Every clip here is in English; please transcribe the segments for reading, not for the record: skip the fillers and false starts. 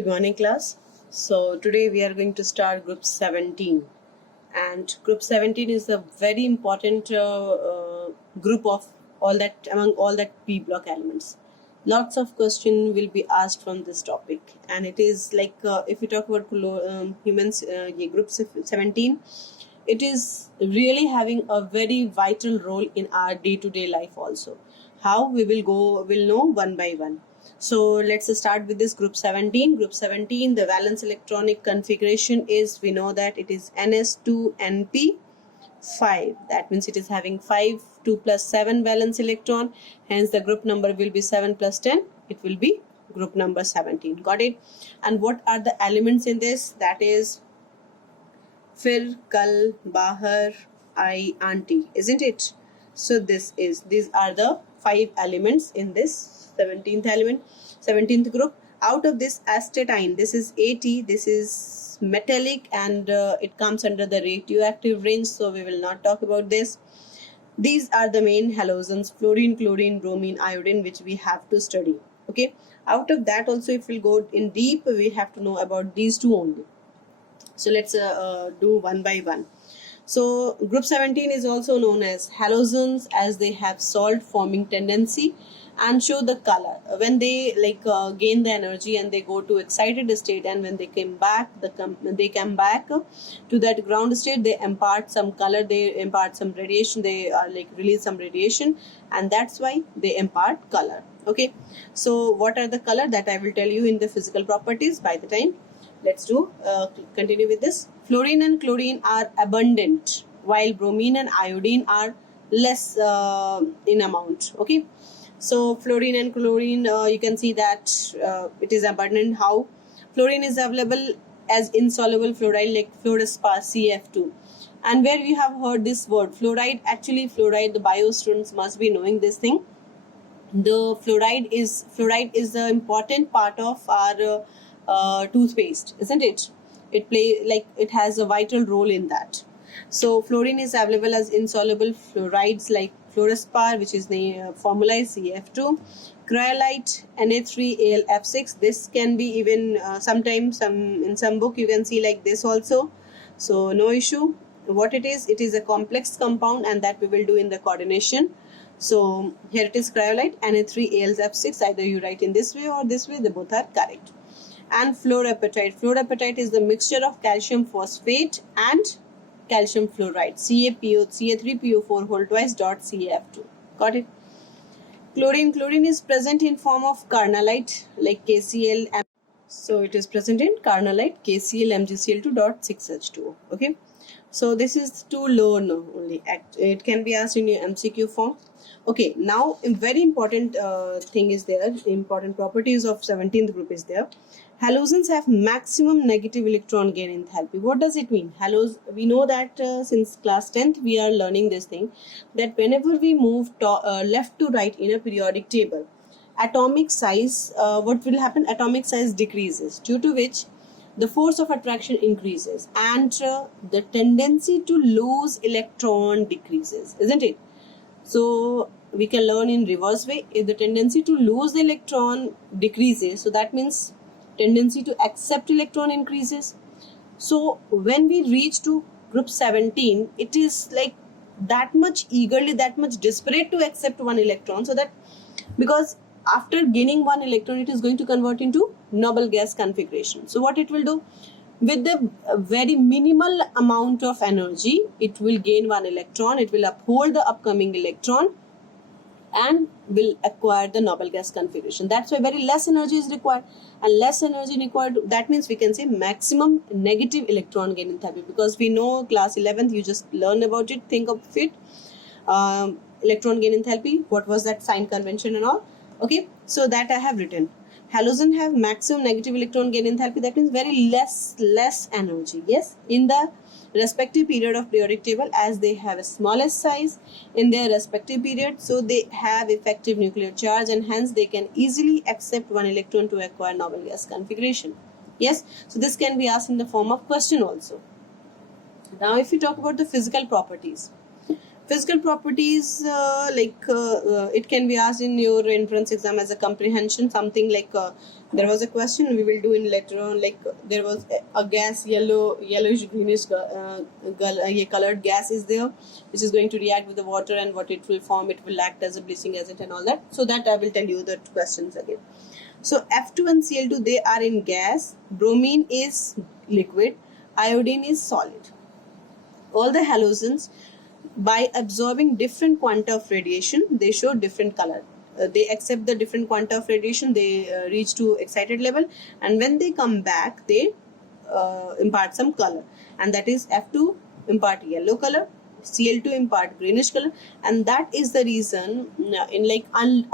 Good morning, class. So today we are going to start group 17, and group 17 is a very important group of among all that P block elements. Lots of question will be asked from this topic, and it is like if we talk about humans, group 17, it is really having a very vital role in our day-to-day life also. How we'll know one by one. So let's start with this group 17. Group 17, the valence electronic configuration is, we know that it is ns2np5. That means it is having 5, 2 plus 7 valence electron. Hence the group number will be 7 plus 10. It will be group number 17. Got it? And what are the elements in this? That is Fir, Kal, Bahar, I, Auntie, isn't it? So these are the 5 elements in this 17th group. Out of this astatine, this is AT, this is metallic, and it comes under the radioactive range, so we will not talk about this. These are the main halogens: fluorine, chlorine, bromine, iodine, which we have to study. Okay, out of that also, if we'll go in deep, we have to know about these two only. So let's do one by one. So group 17 is also known as halogens, as they have salt forming tendency and show the color when they gain the energy and they go to excited state, and when they come back to that ground state, they impart some color, they impart some radiation, they release some radiation, and that's why they impart color. Okay, so what are the color that I will tell you in the physical properties by the time. Let's do continue with this. Fluorine and chlorine are abundant, while bromine and iodine are less in amount. Okay, so fluorine and chlorine, you can see that it is abundant. How? Fluorine is available as insoluble fluoride, like fluorspar CF2. And where we have heard this word fluoride, actually fluoride, the bio students must be knowing this thing. The fluoride is the important part of our toothpaste, isn't it? It has a vital role in that. So fluorine is available as insoluble fluorides like fluorspar, which is the formula is CF2, cryolite, Na3AlF6. This can be even sometimes in some book you can see like this also. So no issue. What it is a complex compound, and that we will do in the coordination. So here it is cryolite, Na3AlF6. Either you write in this way or this way, they both are correct. And fluorapatite. Fluorapatite is the mixture of calcium phosphate and calcium fluoride, Ca3PO4 whole twice dot CF2. Got it? Chlorine is present in form of carnallite like KCl. So it is present in carnallite, KCl MgCl2 dot 6H2O. Okay. So this is to learn only. It can be asked in your MCQ form. Okay, now a very important thing is there. Important properties of 17th group is there. Halogens have maximum negative electron gain enthalpy. What does it mean? We know that since class 10th we are learning this thing, that whenever we move left to right in a periodic table, atomic size, what will happen? Atomic size decreases, due to which the force of attraction increases, and the tendency to lose electron decreases, isn't it? So we can learn in reverse way. If the tendency to lose the electron decreases, so that means tendency to accept electron increases. So when we reach to group 17, it is like that much eagerly, that much desperate to accept one electron, so that because after gaining one electron, it is going to convert into noble gas configuration. So what it will do? With the very minimal amount of energy, it will gain one electron, it will uphold the upcoming electron, and will acquire the noble gas configuration. That's why very less energy is required, and less energy required, that means we can say maximum negative electron gain enthalpy, because we know class 11th you just learn about it. Think of it, electron gain enthalpy, what was that sign convention and all. Okay, so that I have written. Halogen have maximum negative electron gain enthalpy, that means very less energy, yes, in the respective period of periodic table, as they have a smallest size in their respective period, so they have effective nuclear charge, and hence they can easily accept one electron to acquire noble gas configuration. Yes, so this can be asked in the form of question also. Now if you talk about the physical properties, Physical properties, it can be asked in your entrance exam as a comprehension, something like there was a question we will do in later on, like there was a gas, yellowish greenish colored gas is there, which is going to react with the water, and what it will form, it will act as a bleaching agent and all that. So that I will tell you the questions again. So F2 and Cl2, they are in gas, bromine is liquid, iodine is solid. All the halogens, by absorbing different quanta of radiation, they show different color. They accept the different quanta of radiation, they reach to excited level, and when they come back, they impart some color, and that is F2 impart yellow color, Cl2 impart greenish color. And that is the reason in like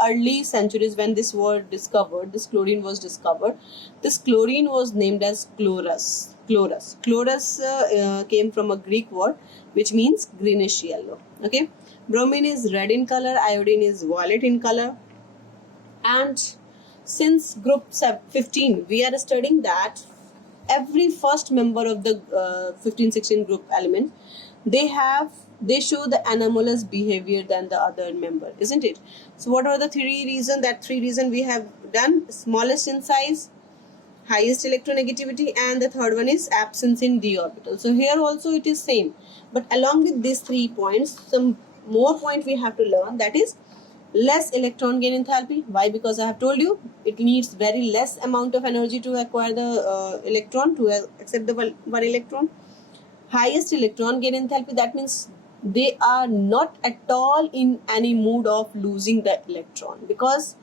early centuries, when this word discovered, this chlorine was discovered, this chlorine was named as chlorus. Chlorus came from a Greek word which means greenish yellow. Okay, bromine is red in color, iodine is violet in color. And since group 15, we are studying that every first member of the 15-16 group element, they show the anomalous behavior than the other member, isn't it? So what are the three reasons we have done? Smallest in size, highest electronegativity, and the third one is absence in d orbital. So here also it is same, but along with these 3 points, some more point we have to learn, that is less electron gain enthalpy. Why? Because I have told you it needs very less amount of energy to acquire the electron, to accept the one electron. Highest electron gain enthalpy, that means they are not at all in any mood of losing the electron, because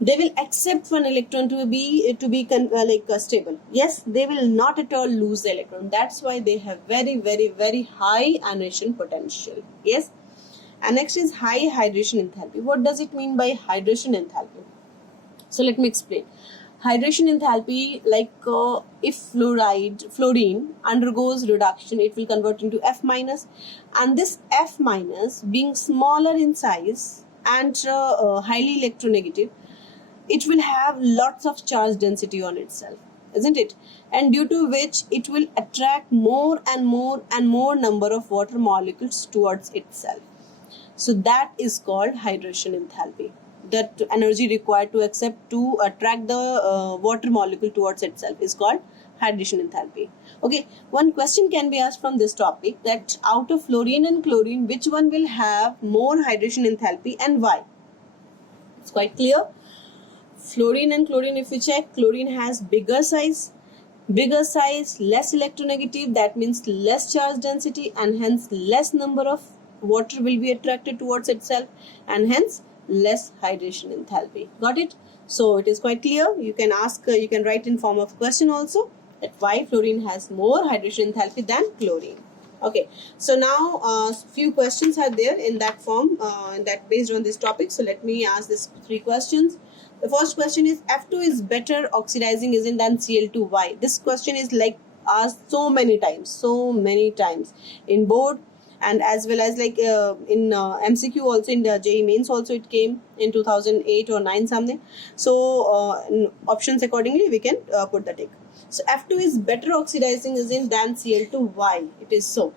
they will accept one electron to be stable. Yes, they will not at all lose the electron. That's why they have very, very, very high annihilation potential. Yes. And next is high hydration enthalpy. What does it mean by hydration enthalpy? So let me explain. Hydration enthalpy, if fluorine undergoes reduction, it will convert into F minus, and this F minus, being smaller in size and highly electronegative, it will have lots of charge density on itself, isn't it? And due to which it will attract more and more and more number of water molecules towards itself. So that is called hydration enthalpy. That energy required to attract the water molecule towards itself is called hydration enthalpy. Okay, one question can be asked from this topic, that out of fluorine and chlorine, which one will have more hydration enthalpy and why? It's quite clear. Fluorine and chlorine, if you check, chlorine has bigger size, less electronegative, that means less charge density, and hence less number of water will be attracted towards itself, and hence less hydration enthalpy. Got it? So it is quite clear. You can ask, you can write in form of question also, that why fluorine has more hydration enthalpy than chlorine. Okay, so now few questions are there in that form, that based on this topic. So let me ask these 3 questions. The first question is, F2 is better oxidizing agent than Cl2. Why? This question is asked so many times in board, and as well as in MCQ also, in the JEE mains also it came in 2008 or 9 something. So in options accordingly we can put the tick. So F2 is better oxidizing agent than Cl2. Why it is so?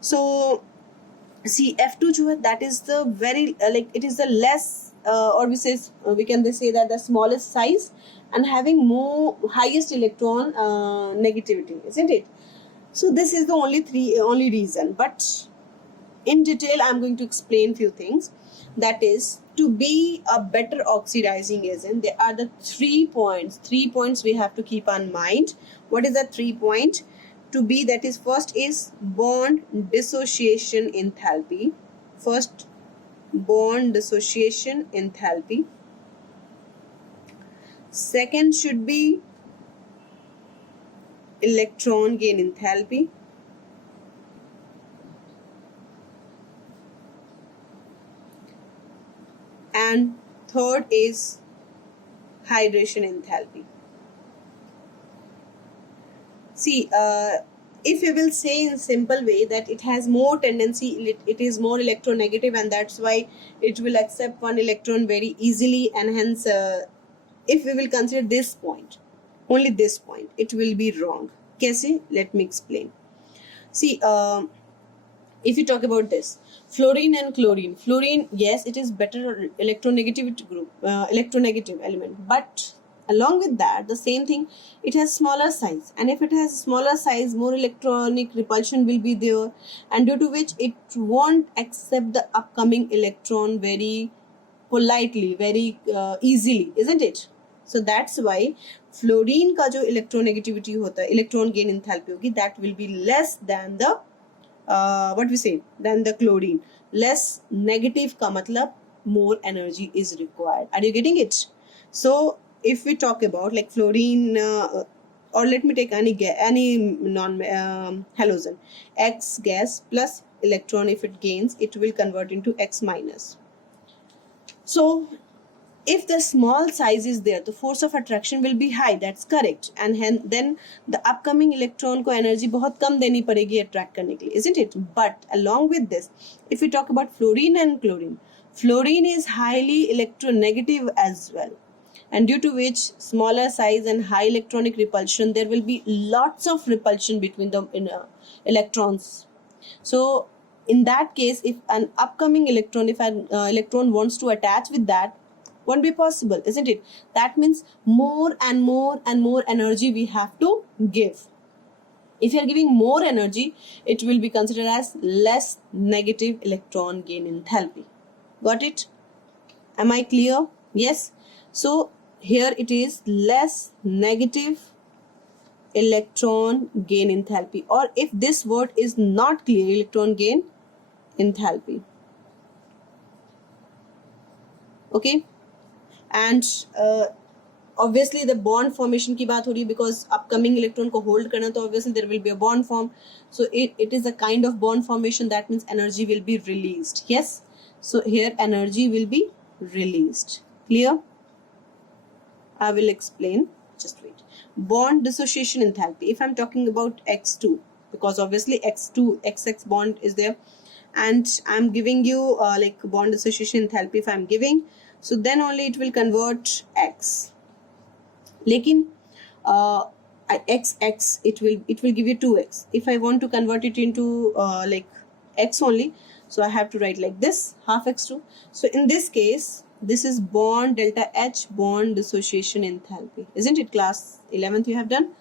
So see, F2 that is the very it is the less we can say that the smallest size and having more highest electron negativity, isn't it? So this is the only reason, but in detail I'm going to explain few things. That is, to be a better oxidizing agent, there are the 3 points we have to keep in mind. What is the 3 point? To be, that is, first is bond dissociation enthalpy. First, bond dissociation enthalpy. Second should be electron gain enthalpy. And third is hydration enthalpy. See, if you will say in simple way that it has more tendency, it is more electronegative, and that's why it will accept one electron very easily, and hence if we will consider this point, only this point, it will be wrong. Kaise? Let me explain. See, if you talk about this, fluorine and chlorine, fluorine, yes, it is better electronegativity group, electronegative element, but along with that, the same thing, it has smaller size, and if it has smaller size, more electronic repulsion will be there, and due to which it won't accept the upcoming electron very politely, very easily, isn't it? So that's why fluorine का जो electronegativity होता है, electron gain enthalpy होगी, that will be less than the what we say, than the chlorine. Less negative का मतलब more energy is required. Are you getting it? So if we talk about like fluorine, or let me take any non halogen, X gas plus electron, if it gains, it will convert into X minus. So if the small size is there, the force of attraction will be high, that's correct, and then the upcoming electron को energy बहुत कम देनी पड़ेगी attract करने के लिए, isn't it? But along with this, if we talk about fluorine and chlorine, fluorine is highly electronegative as well, and due to which smaller size and high electronic repulsion, there will be lots of repulsion between the electrons. So in that case, if an upcoming electron, if an electron wants to attach with that, won't be possible, isn't it? That means more and more and more energy we have to give. If you are giving more energy, it will be considered as less negative electron gain enthalpy. Got it? Am I clear? Yes. So here it is less negative electron gain enthalpy, or if this word is not clear, electron gain enthalpy. Okay. And obviously the bond formation की बात हो रही है, because upcoming electron को hold करना, तो obviously there will be a bond form. So it is a kind of bond formation, that means energy will be released. Yes, so here energy will be released. Clear? I will explain, just wait. Bond dissociation enthalpy, if I'm talking about X2, because obviously X2 XX bond is there, and I'm giving you like bond dissociation enthalpy, if I'm giving, so then only it will convert X. Lekin XX, it will give you 2X. If I want to convert it into like X only, so I have to write like this, half X2. So in this case, this is bond delta H, bond dissociation enthalpy, isn't it? Class 11th you have done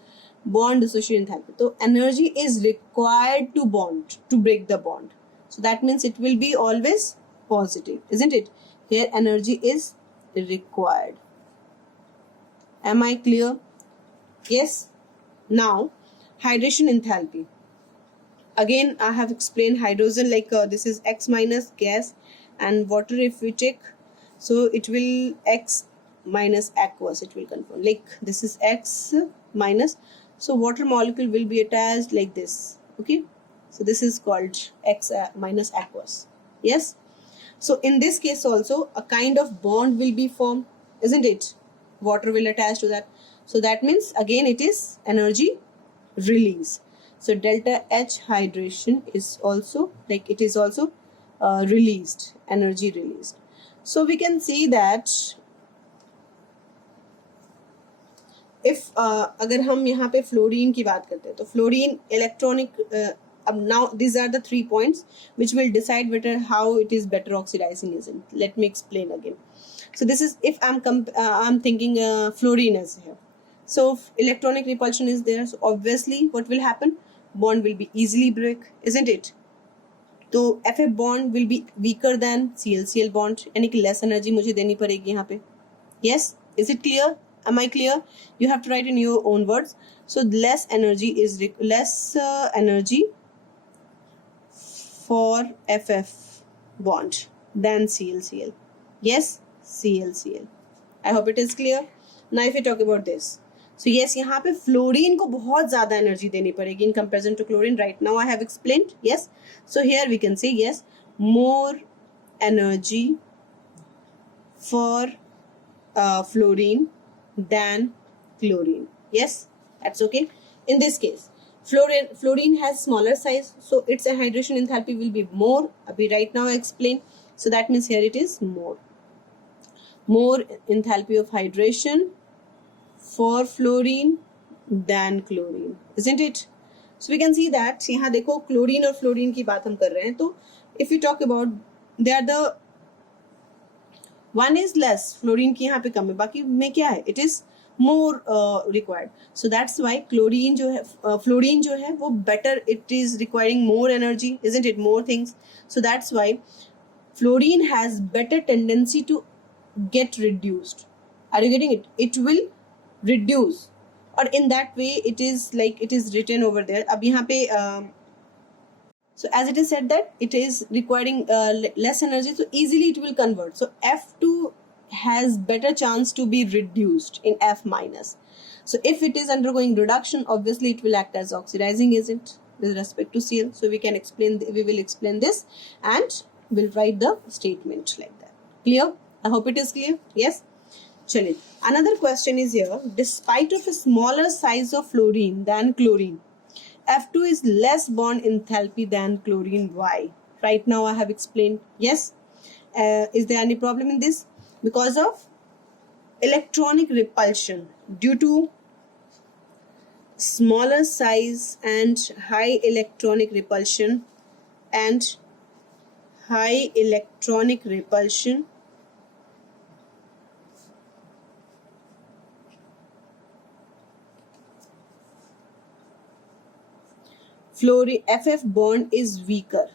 bond dissociation enthalpy. So energy is required to bond, to break the bond. So that means it will be always positive, isn't it? Here energy is required. Am I clear? Yes. Now hydration enthalpy. Again I have explained hydrogen, like this is X minus gas, and water if we take, so it will X minus aqueous, it will conform, like this is X minus, so water molecule will be attached like this. Okay, so this is called X minus aqueous. Yes. So in this case also a kind of bond will be formed, isn't it? Water will attach to that. So that means again it is energy release. So delta H hydration is also like it is also released, energy released. So we can see that if अगर हम यहाँ पे fluorine की बात करते हैं, तो fluorine electronic now these are the 3 points which will decide whether how it is better oxidizing, isn't. Let me explain again. So this is if I'm thinking fluorine is here, so electronic repulsion is there, so obviously what will happen, bond will be easily break, isn't it? तो FF bond will be weaker than CL bond, यानी कि less energy मुझे देनी पड़ेगी यहाँ पे. Yes, is it clear? Am I clear? You have to write in your own words. So less energy is energy for FF bond than CL. Yes, CL. I hope it is clear. Now if we talk about this, so yes, यहाँ पे fluorine को बहुत ज़्यादा energy देनी पड़ेगी in comparison to chlorine. Right now I have explained. Yes, so here we can say yes, more energy for fluorine than chlorine. Yes, that's okay. In this case, fluorine has smaller size, so its hydration enthalpy will be more. Abhi right now I explain. So that means here it is more enthalpy of hydration for fluorine than chlorine, isn't it? So we can see that यहाँ देखो chlorine और fluorine की बात हम कर रहे हैं, तो if we talk about they are the one is less, fluorine की यहाँ पे कम है, बाकी में क्या है, it is more required. So that's why chlorine जो है फ्लोरीन जो है वो better, it is requiring more energy, isn't it, more things. So that's why fluorine has better tendency to get reduced. Are you getting it? It will reduce, or in that way it is like it is written over there. अब यहाँ पे so as it is said that it is requiring less energy, so easily it will convert. So F2 has better chance to be reduced in F minus. So if it is undergoing reduction, obviously it will act as oxidizing agent with respect to Cl. So we will explain this and we'll write the statement like that. Clear? I hope it is clear. Yes. Chale. Another question is here. Despite of a smaller size of fluorine than chlorine, F2 is less bond enthalpy than chlorine. Why? Right now I have explained. Yes. Is there any problem in this? Because of electronic repulsion due to smaller size and high electronic repulsion fluorine FF bond is weaker.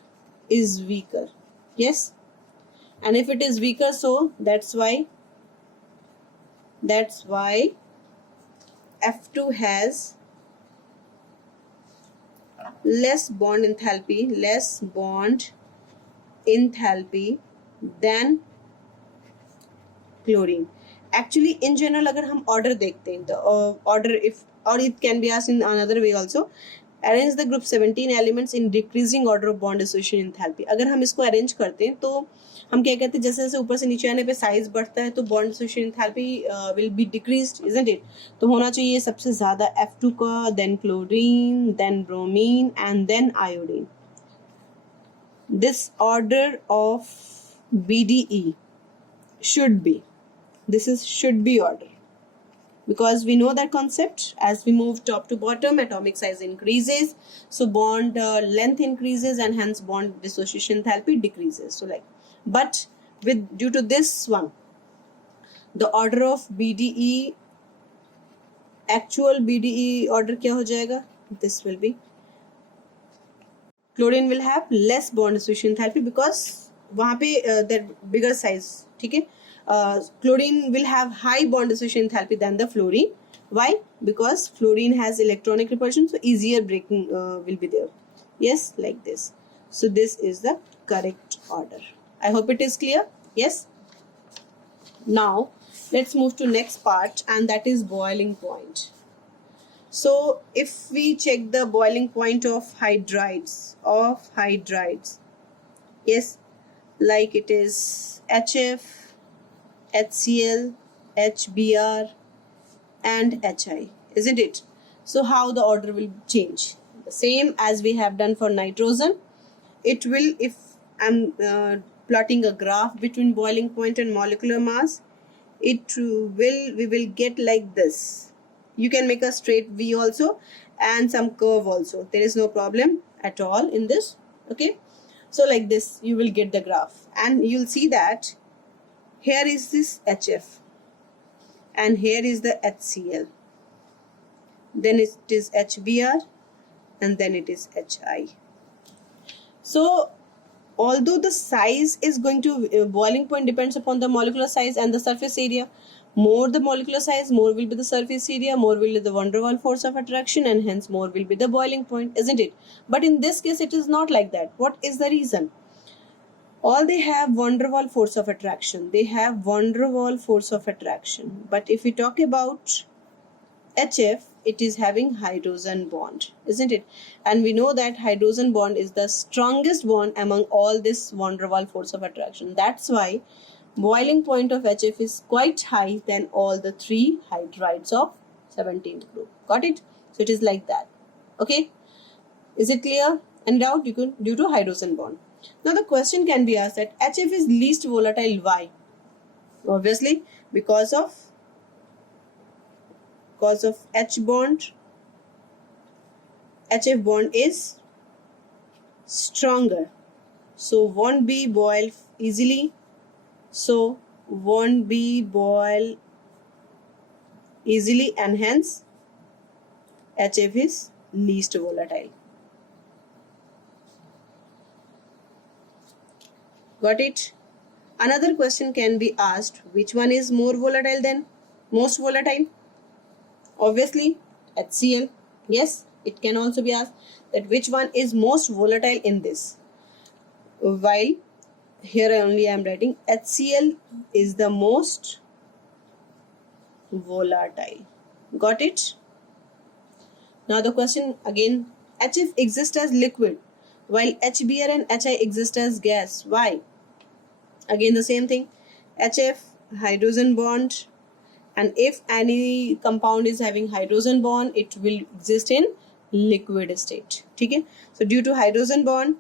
Yes, and if it is weaker, so that's why F2 has less bond enthalpy than chlorine. Actually, in general, अगर हम order देखते हैं, the order, if, or it can be asked in another way also, arrange the group 17 elements in decreasing order of bond association enthalpy. अगर हम इसको arrange करते हैं तो हम क्या कहते हैं, जैसे जैसे ऊपर से नीचे आने पे साइज बढ़ता है तो bond association enthalpy will be decreased, isn't it. तो होना चाहिए सबसे ज्यादा F2 का, then chlorine, then bromine and then iodine. This order of BDE should be, this is should be order, because we know that concept. As we move top to bottom, atomic size increases, so bond length increases, and hence bond dissociation enthalpy decreases. So like, but with due to this one, the order of BDE, actual BDE order क्या हो जाएगा? This will be, chlorine will have less bond dissociation enthalpy because वहाँ पे that bigger size, ठीक है. Chlorine will have high bond dissociation enthalpy than the fluorine. Why? Because fluorine has electronic repulsion, so easier breaking will be there. Yes, like this. So this is the correct order. I hope it is clear. Yes. Now let's move to next part, and that is boiling point. So if we check the boiling point of hydrides, yes, like it is HF, HCl, HBr and HI, isn't it? So how the order will change? The same as we have done for nitrogen. It will, if I'm plotting a graph between boiling point and molecular mass, we will get like this. You can make a straight V also and some curve also. There is no problem at all in this. Okay, so like this you will get the graph, and you'll see that here is this HF and here is the HCl, then it is HBr, and then it is HI. So although the size is going to, boiling point depends upon the molecular size and the surface area. More the molecular size, more will be the surface area, more will be the van der Waals force of attraction, and hence more will be the boiling point, isn't it? But in this case it is not like that. What is the reason? All they have van der Waals force of attraction. They have van der Waals force of attraction. But if we talk about HF, it is having hydrogen bond, isn't it? And we know that hydrogen bond is the strongest bond among all this van der Waals force of attraction. That's why boiling point of HF is quite high than all the three hydrides of 17th group. Got it? So it is like that. Okay? Is it clear? Any doubt? You could, due to hydrogen bond. Now the question can be asked that HF is least volatile. Why? Obviously because of H bond HF bond is stronger, so won't be boil easily, so won't be boil easily, and hence HF is least volatile. Got it? Another question can be asked, which one is more volatile than most volatile? Obviously HCl. Yes, it can also be asked that which one is most volatile in this. While here only I am writing HCl is the most volatile. Got it? Now the question again, HF exists as liquid while HBr and HI exist as gas. Why? Again the same thing, HF hydrogen bond, and if any compound is having hydrogen bond it will exist in liquid state. Okay, so due to hydrogen bond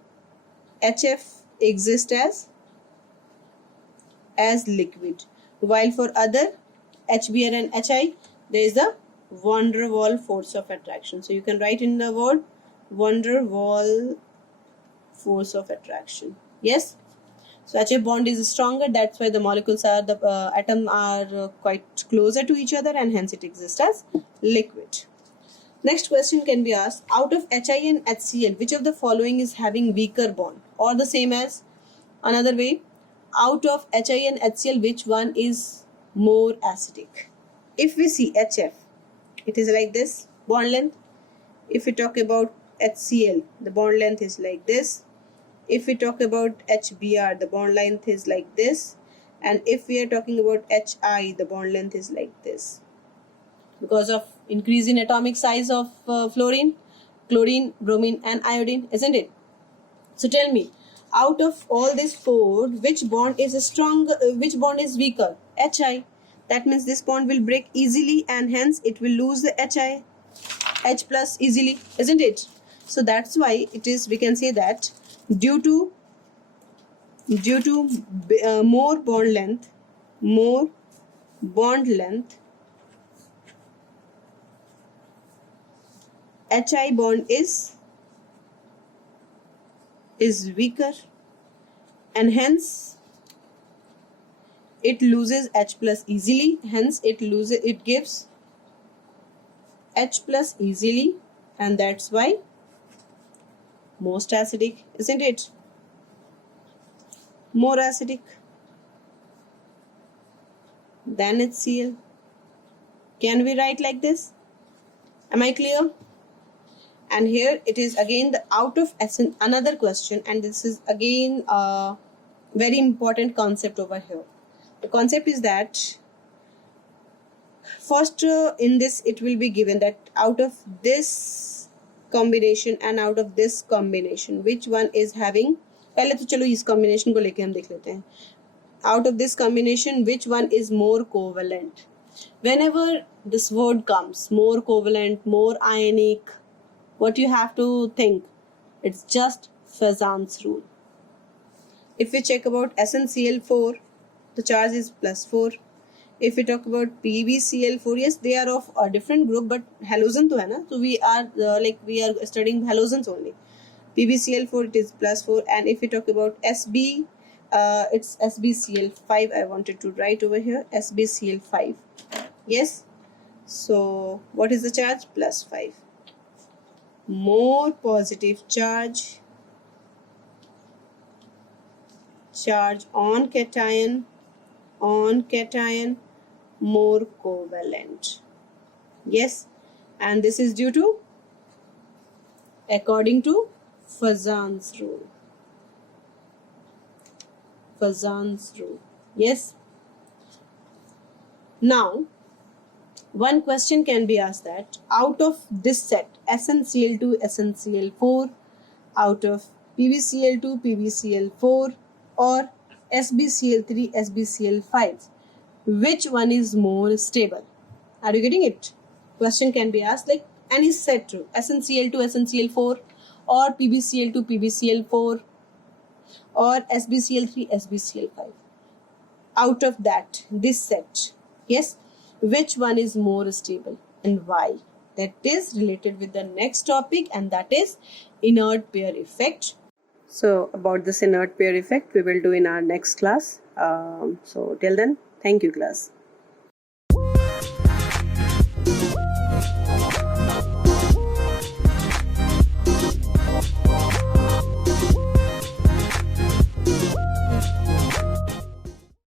HF exists as liquid, while for other HBr and HI there is the van der Waals force of attraction. So you can write in the word van der Waals force of attraction. Yes, so HF bond is stronger, that's why the molecules are atoms are quite closer to each other, and hence it exists as liquid. Next question can be asked, out of HI and HCl which of the following is having weaker bond, or the same as another way, out of HI and HCl which one is more acidic. If we see HF, it is like this bond length. If we talk about HCl, the bond length is like this. If we talk about HBr, the bond length is like this. And if we are talking about HI, the bond length is like this. Because of increase in atomic size of fluorine, chlorine, bromine and iodine, isn't it? So tell me, out of all these four, which bond is stronger, which bond is weaker? HI. That means this bond will break easily and hence it will lose the HI, H plus easily, isn't it? So that's why it is, we can say that due to more bond length, HI bond is weaker, and hence it loses H plus easily, hence it gives H plus easily, and that's why most acidic, isn't it? More acidic than HCl. Can we write like this? Am I clear? And here it is again the out of essence, another question, and this is again a very important concept over here. The concept is that first in this it will be given that out of this combination and out of this combination which one is having, पहले तो चलो इस combination को लेके हम देख लेते हैं. Out of this combination which one is more covalent? Whenever this word comes, more covalent, more ionic, what you have to think, it's just Fezan's rule. If we check about SnCl4, the charge is +4. If we talk about PbCl4, yes, they are of a different group, but halogen to hai na, so we are we are studying halogens only. PbCl4 it is +4, and if we talk about Sb, it's SbCl5. I wanted to write over here SbCl5. Yes, so what is the charge? +5. More positive charge on cation, more covalent. Yes, and this is due to, according to Fezan's rule. Yes. Now one question can be asked that out of this set SnCl2, SnCl4, out of PbCl2, PbCl4, or SbCl3, SbCl5, which one is more stable? Are you getting it? Question can be asked like any set true, SnCl2, SnCl4, or PbCl2, PbCl4, or SbCl3, SbCl5. Out of that, this set, yes, which one is more stable and why? that is related with the next topic, and that is inert pair effect. So about this inert pair effect we will do in our next class. So till then, thank you class.